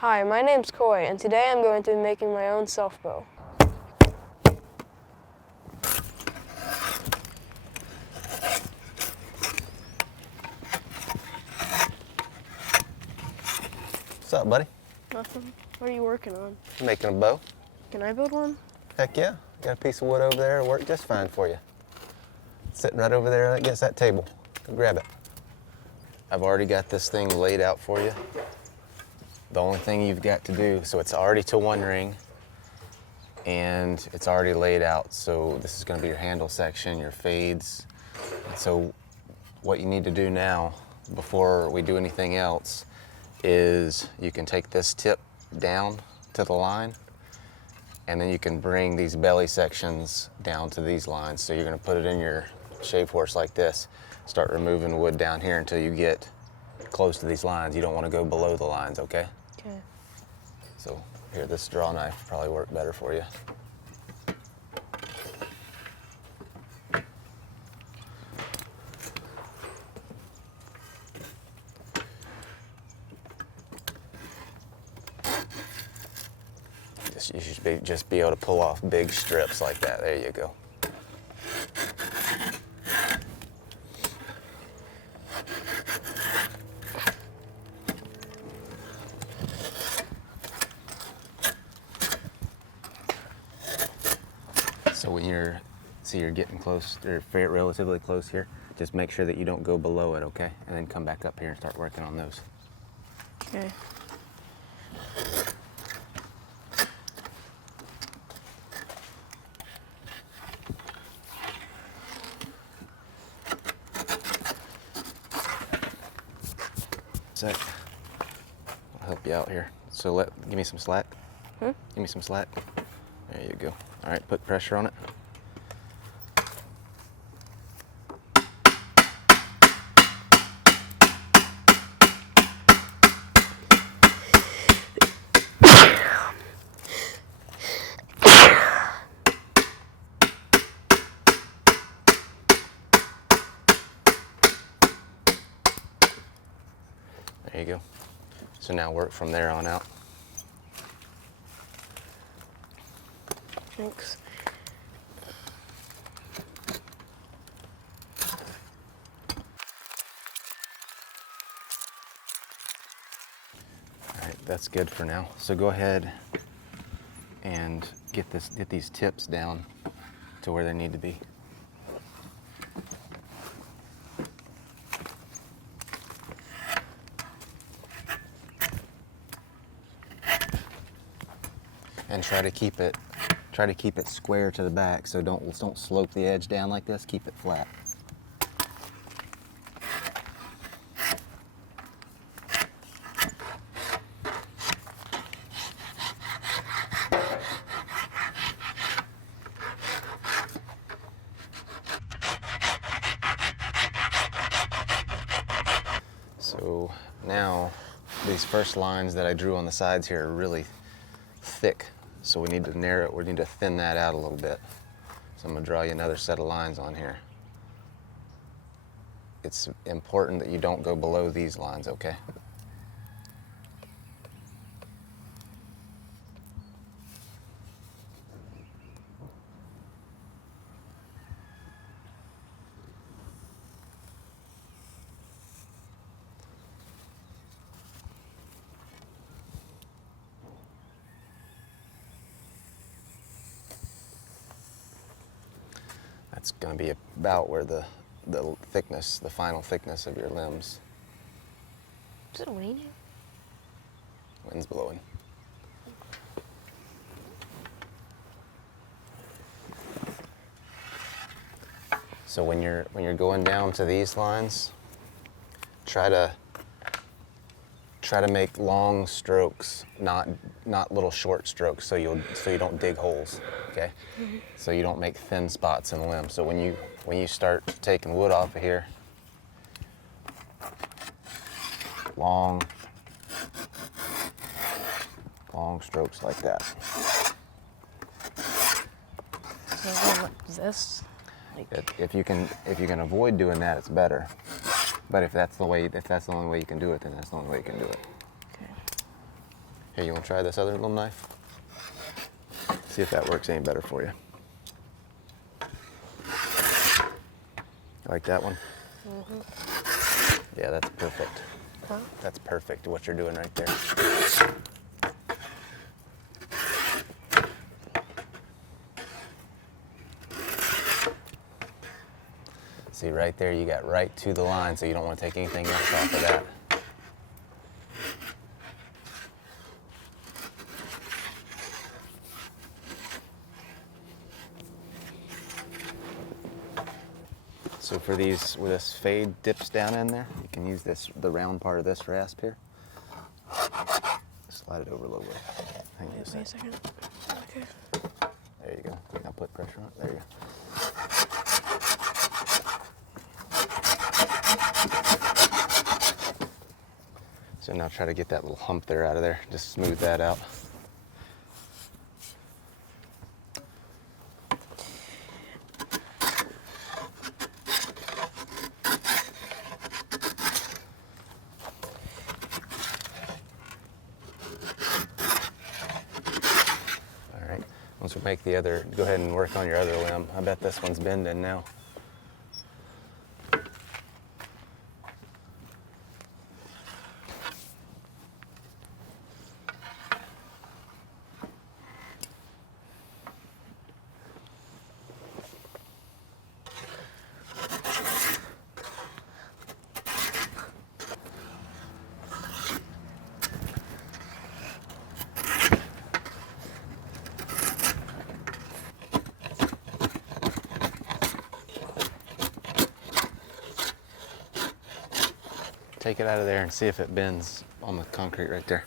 Hi, my name's Coye, and today I'm going to be making my own self-bow. What's up, buddy? Nothing. What are you working on? Making a bow. Can I build one? Heck yeah. Got a piece of wood over there. It'll work just fine for you. Sitting right over there against that table. Go grab it. I've already got this thing laid out for you. The only thing you've got to do, so it's already to one ring and it's already laid out. So this is going to be your handle section, your fades. So what you need to do now before we do anything else is you can take this tip down to the line and then you can bring these belly sections down to these lines. So you're going to put it in your shave horse like this, start removing wood down here until you get close to these lines. You don't want to go below the lines, okay? Okay. So here, this draw knife will probably work better for you. You should just be able to pull off big strips like that. There you go. So when you're getting close, or relatively close here, just make sure that you don't go below it, okay? And then come back up here and start working on those. Okay. Sec. I'll help you out here. So give me some slack. Give me some slack. There you go. All right, put pressure on it. There you go. So now work from there on out. Thanks. All right, that's good for now. So go ahead and get these tips down to where they need to be. And try to keep it square to the back, so don't slope the edge down like this, keep it flat. So now these first lines that I drew on the sides here are really thick. So we need to narrow it, we need to thin that out a little bit. So I'm gonna draw you another set of lines on here. It's important that you don't go below these lines, okay? That's going to be about where the thickness, the final thickness of your limbs. Is it raining? Wind's blowing. So when you're going down to these lines, try to make long strokes, not little short strokes, so you don't dig holes, okay? So you don't make thin spots in the limb. So when you start taking wood off of here, long strokes like that. So like this? If you can avoid doing that, it's better. But if that's the only way you can do it, then that's the only way you can do it. Okay. Here, you want to try this other little knife? See if that works any better for you. Like that one? Yeah, that's perfect. Huh? That's perfect, what you're doing right there. See, right there, you got right to the line, so you don't want to take anything else off of that. So for these, where this fade dips down in there, you can use this, the round part of this rasp here. Slide it over a little bit. Hang on Wait a second. Okay. There you go. Now put pressure on it. There you go. So now try to get that little hump there out of there. Just smooth that out. Once we make the other, go ahead and work on your other limb. I bet this one's bending now. Take it out of there and see if it bends on the concrete right there.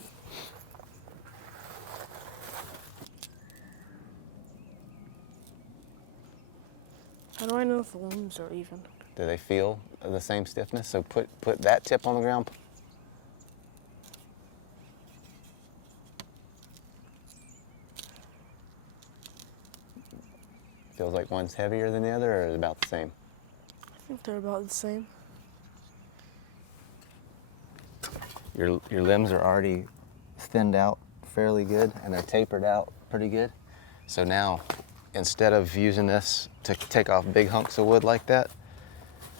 How do I know if the limbs are even? Do they feel the same stiffness? So put that tip on the ground. Feels like one's heavier than the other, or is it about the same? I think they're about the same. Your limbs are already thinned out fairly good, and they're tapered out pretty good. So now, instead of using this to take off big hunks of wood like that,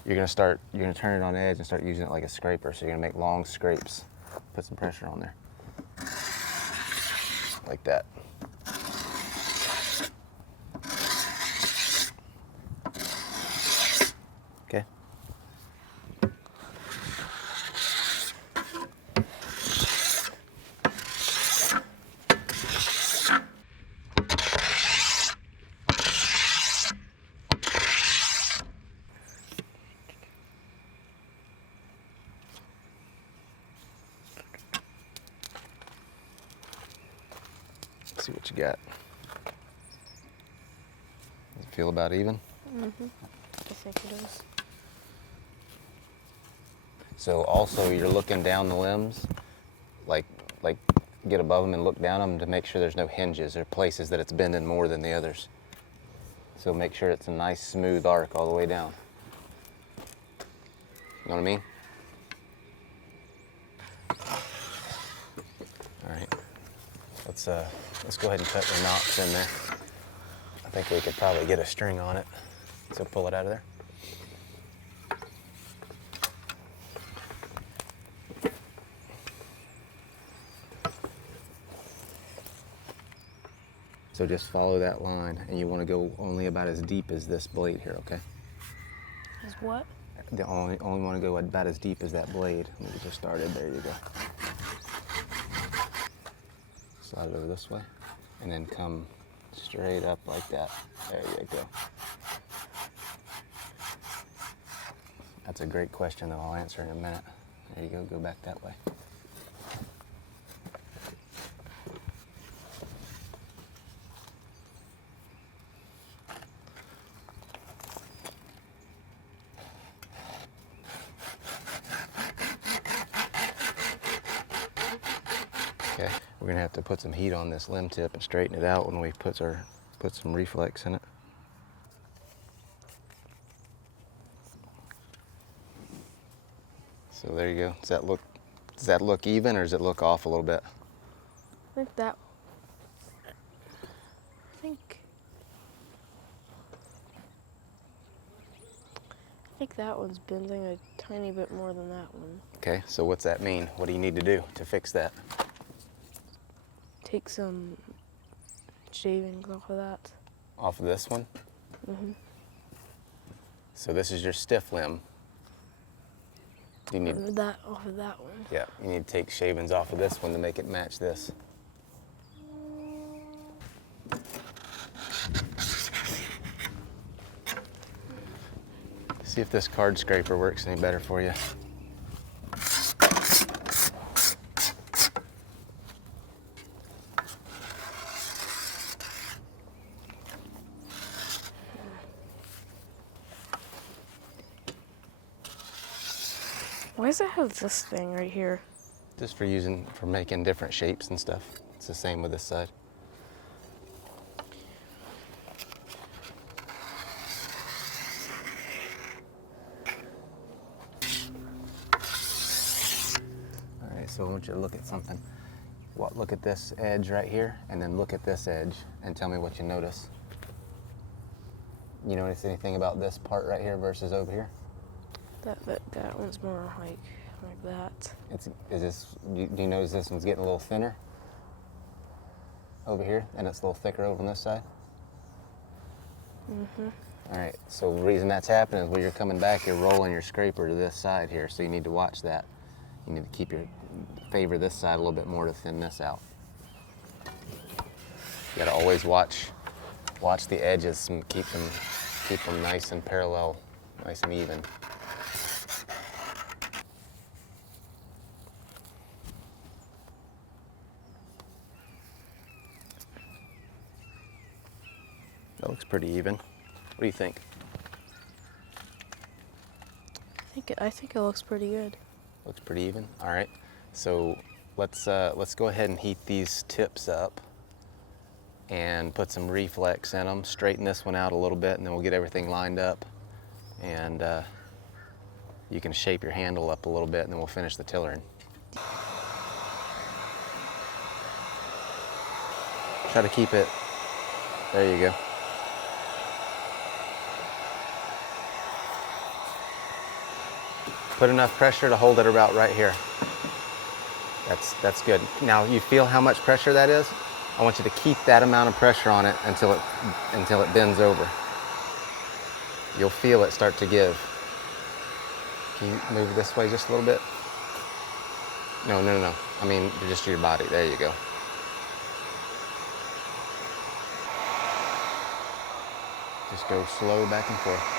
you're gonna turn it on edge and start using it like a scraper. So you're gonna make long scrapes. Put some pressure on there. Like that. Okay. Let's see what you got. Does it feel about even? Mm-hmm. I think it is. So also you're looking down the limbs, like get above them and look down them to make sure there's no hinges or places that it's bending more than the others. So make sure it's a nice smooth arc all the way down. You know what I mean? All right. Let's go ahead and cut the nocks in there. I think we could probably get a string on it. So pull it out of there. So just follow that line, and you want to go only about as deep as this blade here, okay? Is what? The only want to go about as deep as that blade. Let me get you started. There you go. Slide it over this way, and then come straight up like that. There you go. That's a great question, though. I'll answer in a minute. There you go. Go back that way. Okay, we're gonna have to put some heat on this limb tip and straighten it out when we put some reflex in it. So there you go. Does that look even, or does it look off a little bit? think that. I think that one's bending a tiny bit more than that one. Okay, so what's that mean? What do you need to do to fix that? Take some shavings off of that. Off of this one? Mm-hmm. So this is your stiff limb. You need That off of that one. Yeah, you need to take shavings off of this one to make it match this. See if this card scraper works any better for you. Why does it have this thing right here? Just for making different shapes and stuff. It's the same with this side. All right, so I want you to look at something. Look at this edge right here, and then look at this edge, and tell me what you notice. You notice anything about this part right here versus over here? That one's more like that. Do you notice this one's getting a little thinner over here, and it's a little thicker over on this side? Mm-hmm. All right, so the reason that's happening is when you're coming back, you're rolling your scraper to this side here, so you need to watch that. You need to favor this side a little bit more to thin this out. You gotta always watch the edges and keep them nice and parallel, nice and even. That looks pretty even. What do you think? I think it looks pretty good. Looks pretty even. All right. So let's go ahead and heat these tips up and put some reflex in them. Straighten this one out a little bit, and then we'll get everything lined up. And you can shape your handle up a little bit, and then we'll finish the tillering. Try to keep it. There you go. Put enough pressure to hold it about right here. That's good. Now you feel how much pressure that is? I want you to keep that amount of pressure on it until it bends over. You'll feel it start to give. Can you move this way just a little bit? No. I mean, just your body. There you go. Just go slow back and forth.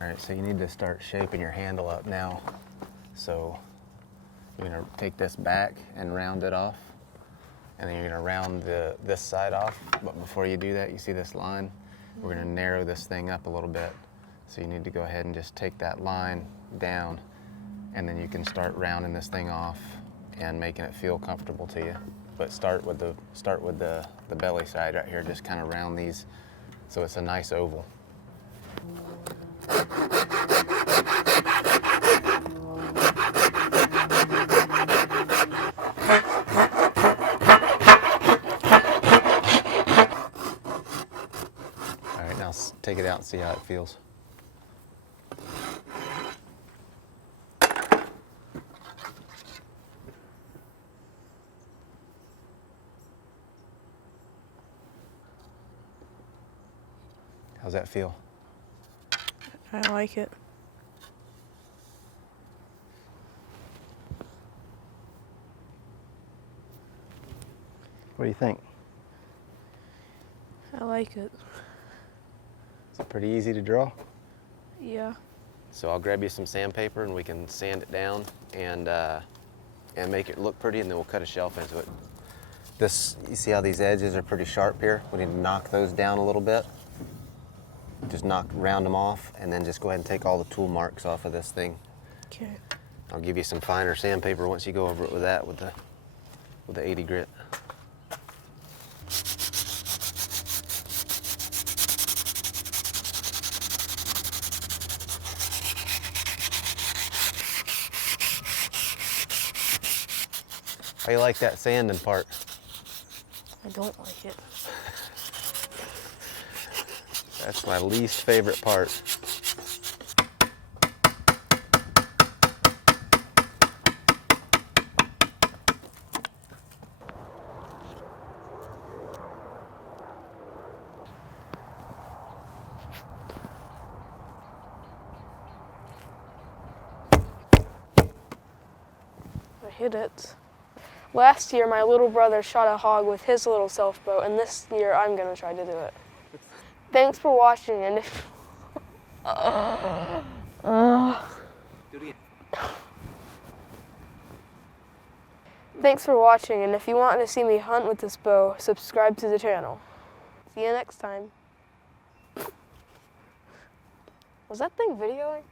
All right, so you need to start shaping your handle up now. So you're gonna take this back and round it off, and then you're gonna round this side off. But before you do that, you see this line? We're gonna narrow this thing up a little bit. So you need to go ahead and just take that line down, and then you can start rounding this thing off and making it feel comfortable to you. But start with the belly side right here. Just kind of round these so it's a nice oval. All right, now take it out and see how it feels. How's that feel? I like it. What do you think? I like it. Is it pretty easy to draw? Yeah. So I'll grab you some sandpaper and we can sand it down and make it look pretty, and then we'll cut a shelf into it. You see how these edges are pretty sharp here? We need to knock those down a little bit. Just round them off, and then just go ahead and take all the tool marks off of this thing. Okay. I'll give you some finer sandpaper once you go over it with that, with the 80 grit. How you like that sanding part? I don't like it. That's my least favorite part. I hit it. Last year, my little brother shot a hog with his little self-bow, and this year I'm gonna try to do it. Thanks for watching, and if... Thanks for watching, and if you want to see me hunt with this bow, subscribe to the channel. See you next time. Was that thing videoing?